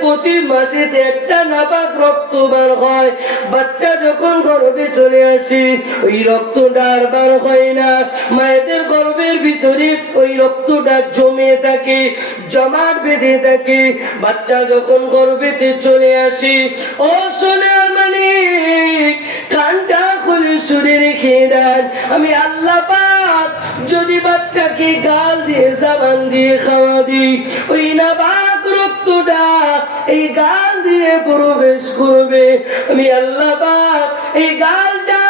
প্রতি মাসে একটা নাপাক রক্ত বার হয়। বাচ্চা যখন গর্ভে চলে আসে ওই রক্তটা আর বার হয় না, মায়েদের গর্ভের ভিতরে ওই রক্তটা জমে থাকে, জমাট বেঁধে থাকে। বাচ্চা যখন গর্ভেতে চলে আসে, ও সোনার মালিক কানটা খুলে শুনে রেখে দেন, আমি আল্লাহ পাক যদি বাচ্চাকে গাল দিয়ে জবান দিয়ে খাওয়া দিই, ওই নাপাক রক্তটা এই গাল দিয়ে প্রবেশ করবে। আমি আল্লাহ পাক এই গালটা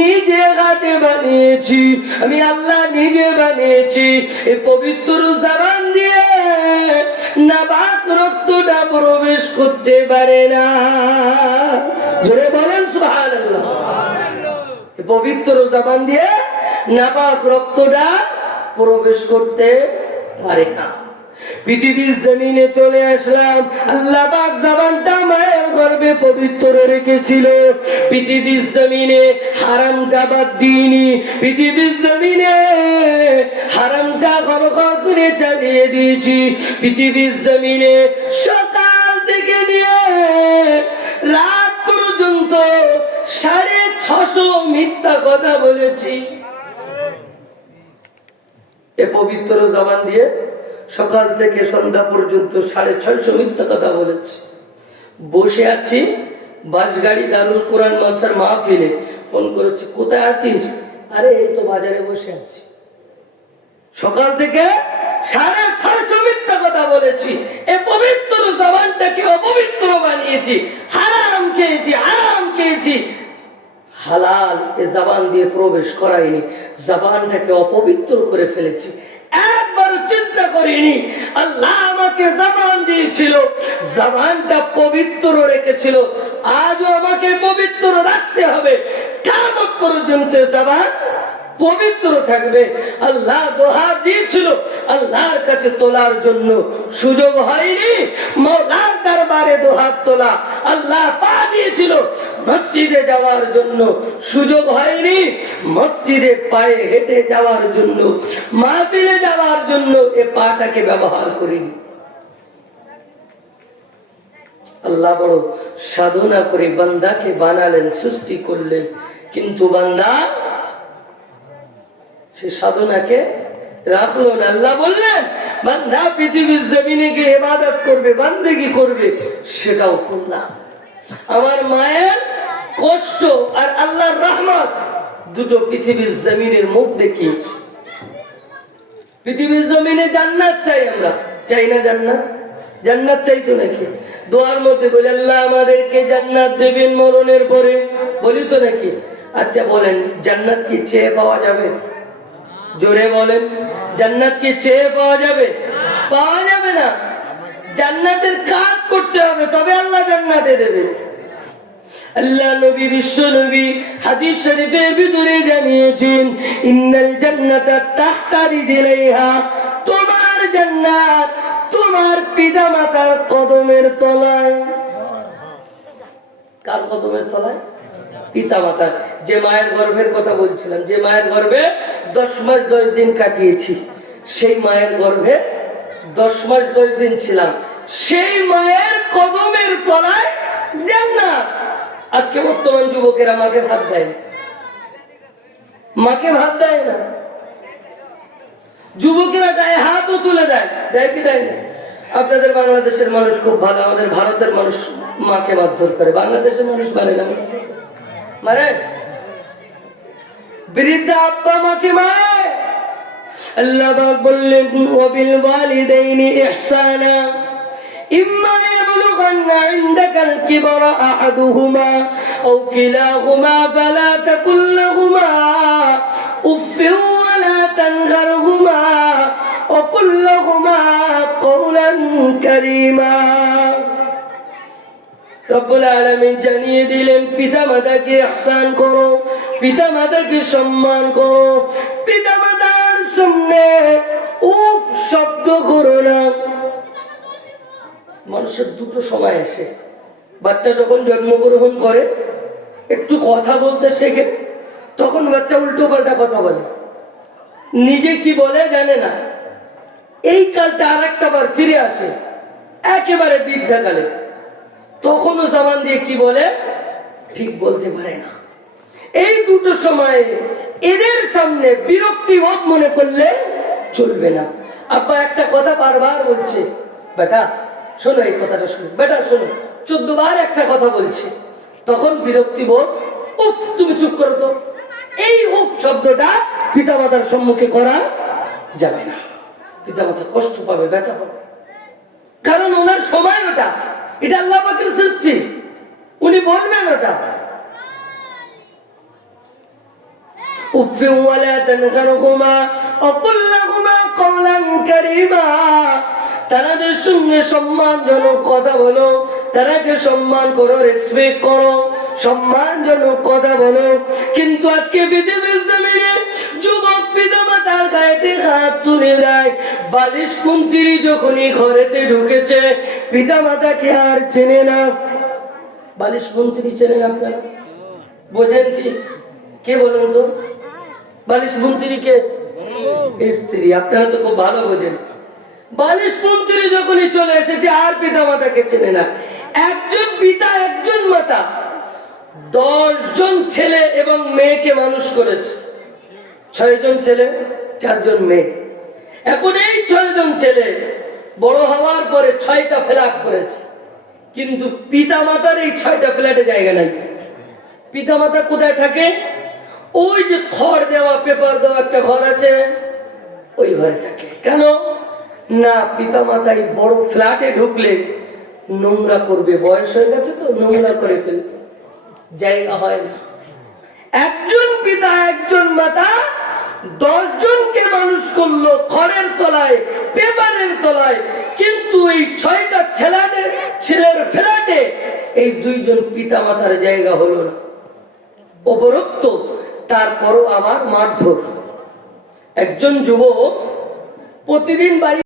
নিজে হাতে বানিয়েছি, আমি আল্লাহ নিজে বানিয়েছি। এই পবিত্র জবান দিয়ে নাপাক রক্তটা প্রবেশ করতে পারে না। জোরে বলেন সুবহানাল্লাহ। এই পবিত্র জবান দিয়ে নাপাক রক্তটা প্রবেশ করতে পারে না। পৃথিবীর জমিনে চলে আসলাম, আল্লাহ পাক জবানটা মায়ের গর্ভে পবিত্র রেখেছিল। পৃথিবীর জমিনে হারামটা বাদ দিইনি, পৃথিবীর জমিনে হারামটা খরখর করে চালিয়ে দিয়েছি। পৃথিবীর জমিনে সকাল থেকে নিয়ে রাত পর্যন্ত 650 মিথ্যা কথা বলেছি। এ পবিত্র জবান দিয়ে সকাল থেকে সন্ধ্যা পর্যন্ত 650 মিথ্যা কথা বলেছি। বসে আছি বাস গাড়ি দারুল কোরআন মাদ্রাসার মাহফিলে, ফোন করেছি, কোথায় আছিস? আরে এই তো বাজারে বসে আছি। সকাল থেকে 650 মিথ্যা কথা বলেছি। এ পবিত্র জবানটাকে অপবিত্র বানিয়েছি, হারাম খেয়েছি, হারাম খেয়েছি। হালাল এ জবান দিয়ে প্রবেশ করাইনি, জবানটাকে অপবিত্র করে ফেলেছি। একবার চিন্তা করিনি আল্লাহ আমাকে জবান দিয়েছিল, জবানটা পবিত্র রেখেছিল, আজও আমাকে পবিত্র রাখতে হবে। কিয়ামত পর্যন্ত জবান পবিত্র থাকবে। আল্লাহ দোহা দিয়েছিল আল্লাহর কাছে তোলার জন্য, সুযোগ হয়নি মওলার দরবারে দোহাত তোলা। আল্লাহ পা দিয়েছিল মসজিদে যাওয়ার জন্য, সুযোগ হয়নি মসজিদে পায়ে হেঁটে যাওয়ার জন্য, মাহফিলে যাওয়ার জন্য এ পাটাকে ব্যবহার করিনি। আল্লাহ বড় সাধনা করে বান্দাকে বানালেন, সৃষ্টি করলেন, কিন্তু বান্দা সে সাধনাকে রাখলো না। আল্লাহ বললেন বান্দা পৃথিবীর জমিনে গিয়ে ইবাদত করবে, বান্দেগি করবে, সেটাও করলাম। আমার মায়ের কষ্ট আর আল্লাহর রহমত দুটো পৃথিবীর জমিনের মুখ দেখিয়েছি। পৃথিবীর জমিনে জান্নাত চাই, আমরা চাই না জান্নাত? জান্নাত চাই তো নাকি? দোয়ার মধ্যে বলি আল্লাহ আমাদেরকে জান্নাত দেবেন মরণের পরে, বলি তো নাকি? আচ্ছা বলেন, জান্নাত কি চেয়ে পাওয়া যাবে? জোরে বলেন, জান্নাত কি চেয়ে পাওয়া যাবে? পাওয়া যাবে না। জান্নাতের কাজ করতে হবে, তবে আল্লাহ জান্নাতে দেবে। আল্লাহ নবী, বিশ্ব নবী হাদিস শরীফের ভিতরে জানিয়েছেন ইন্নাল জান্নাতা তাহতা রিজলাইহা, তোমার জান্নাত তোমার পিতামাতার কদমের তলায়। কার কদমের তলায়? পিতামাতার। যে মায়ের গর্ভের কথা বলছিলাম, যে মায়ের গর্ভে 10 মাস 10 দিন কাটিয়েছি, সেই মায়ের গর্ভে 10 মাস 10 দিন ছিলাম, সেই মায়ের কদমের তলায় জান্নাত। আজকে বর্তমান যুবকেরা মাকে ভাত দেয় না, মাকে ভাত দেয় না। যুবকেরা গায়ে হাতও তুলে দেয়, দেয় কি দেয় না? আপনাদের বাংলাদেশের মানুষ খুব ভালো, আমাদের ভারতের মানুষ মাকে মারধর করে, বাংলাদেশের মানুষ মানে না, মানে বৃদ্ধা আব্বা মাকে মারে। আল্লাহ পাক বললেন ওয়াবিল ওয়ালিদাইনি ইহসানা ইম্মা ইয়াবলুগান্না ইনদাকাল কিবরা আহাদুহুমা আও কিলাহুমা ফালা তাকুল লাহুমা উফফিন ওয়া লা তানহারহুমা ওয়া কুল লাহুমা কওলান কারীমা। রব্বুল আলামিন জানিয়ে দিলেন পিতামাতাকে ইহসান করো, পিতামাতাকে সম্মান করো, পিতামাতার সামনে উফ শব্দ করো না। মানুষের দুটো সময় আসে, বাচ্চা যখন জন্মগ্রহণ করে একটু কথা বলতে শেখে, তখন বাচ্চা উল্টো পাল্টা কথা বলে, নিজে কি বলে জানে না। এই কালটা আর একটা বার ফিরে আসে, একেবারে বৃদ্ধাকালে, তখনও জবান দিয়ে কি বলে ঠিক বলতে পারে না। এই দুটো সময়ে এদের সামনে বিরক্তিবোধ মনে করলে চলবে না। আব্বা একটা কথা বারবার বলছে, বেটা শোনো, এই কথাটা শোনো, বেটা শোনো, 14 বার একটা কথা বলছে, তখন বিরক্তিবোধ, উফ তুমি চুপ করো তো, এই উফ শব্দটা পিতামাতার সম্মুখে করা যাবে না। পিতামাতা কষ্ট পাবে, ব্যথা পাবে, কারণ ওনার সময় ওটা, এটা আল্লাহ পাকের সৃষ্টি, উনি বলবেন ওটা। উফ ওয়ালা তানহারহুমা ওয়াকুল লাহুমা কওলান কারীমা, তাদের সঙ্গে সম্মানজনক কথা বলো, তারাকে সম্মান করো, রেসপেক্ট করো, সম্মানজনক কথা বলো। কিন্তু আজকে পৃথিবীর জমিনে যুবক পিতামাতার গায়েতে হাত তুলে দেয়। বালিশ মন্ত্রী যখনই ঘরেতে ঢুকেছে, পিতামাতাকে আর চেনে না। বালিশ মন্ত্রী চেনেন আপনারা? বোঝেন কি? কে বলেন তো? বালিশ মন্ত্রীকে স্ত্রী, আপনারা তো খুব ভালো বোঝেন। বালিশ মন্ত্রী যখনই চলে এসেছে আর পিতা মাতাকে চেনে না। একজন পিতা একজন মাতা 10 জন ছেলে এবং মেয়েকে মানুষ করেছে। 6 জন ছেলে 4 জন মেয়ে। এখন এই 6 জন ছেলে বড় হওয়ার পরে 6টা ফ্ল্যাট করেছে, কিন্তু পিতা মাতার এই 6টা ফ্ল্যাটে জায়গা নাই। পিতা মাতা কোথায় থাকে? ওই যে খড় দেওয়া, পেপার দেওয়া একটা ঘর আছে, ওই ঘরে থাকে। কেন না? পিতা মাতাই বড় ফ্ল্যাটে ঢুকলে নোংরা করবে, বয়স হয়ে গেছে তো নোংরা করে ফেলবে, জায়গা হয় না। একজন পিতা একজন মাতা 10 জনকে মানুষ করলো খড়ের তলায়, পেপারের তলায়, কিন্তু এই 6টা ছেলের ফ্ল্যাটে এই 2 জন পিতা মাতার জায়গা হলো না। উপরোক্ত তারপরও আবার মারধর। একজন যুবক প্রতিদিন বাড়ি